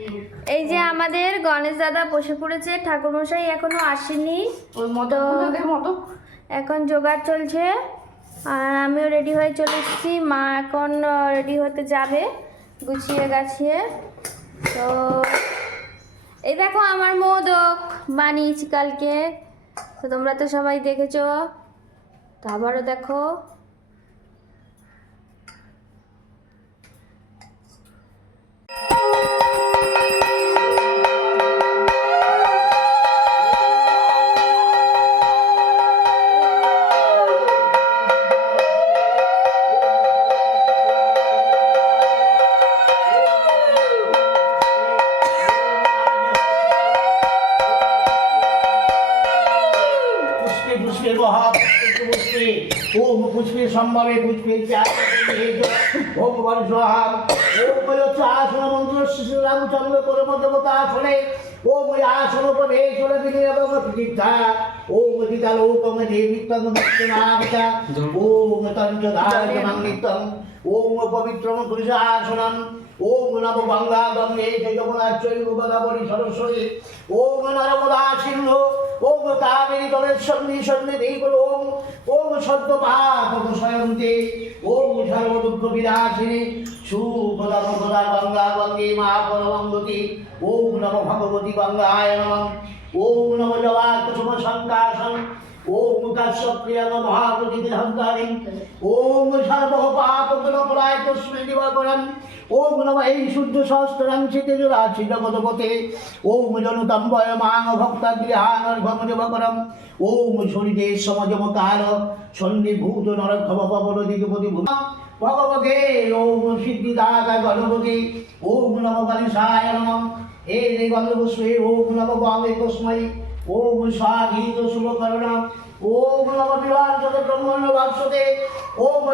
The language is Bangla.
এই যে আমাদের গণেশ দাদা বসে পড়েছে, ঠাকুরমশাই এখনো আসেনি, তো এখন জোগাড় চলছে। আর আমিও রেডি হয়ে চলে এসেছি, মা এখন রেডি হতে যাবে গুছিয়ে গাছিয়ে। তো এই দেখো আমার মোদক বানিয়েছি কালকে, তো তোমরা তো সবাই দেখেছো, তো আবারও দেখো। ओम पुष्पे संभवे पुष्पे ओम वर्षाम ओम आसन मंत्र श्री रामचंद्र परम देवता आसने ओम आसन प्रवेश प्रतिष्ठा ओम दितालोकम देवीतम दक्षिणाविता ओम तंजधार्यमंगितम ओम पवित्रम पुरुषासनम ओम नमो गंगा गंगे जमुना चैव गोदावरी सरस्वती ओम नर्मदा सिंधु ओम कावेरी तलेश्वरी सन्निधि ओम ओम सद्यपापयन्ते ओम सर्वदुःख विनाशिनी सुखदा मुखदा गंगा गंगे महापरमंगति ओम नमो भगवती गंगाय नमः ओम नमो जवाकुसुम संकाशं ओम कश्यप्रिय महाप्रतिहंकारि ओम सर्वपापगुणपराय तस्मै दिवाकरं ओम नमः शुद्ध सहस्त्रं चित्तराशि जगतपते ओम जनतंबय मांग भक्तगृहानर्भम दिवाकरं ओम शनिदेव समजमकार सन्निभूत नरखभवपरदिगपति भगवते ओम सिद्धिदाता गणपति ओम नमो गणेशाय नमः हे गंधपुष्पे ओम नमो वामे तस्मै ओम स्वाधीत शुभकरणं ओम नमो विवाह जगत ब्रह्मण्य वासुदे ओम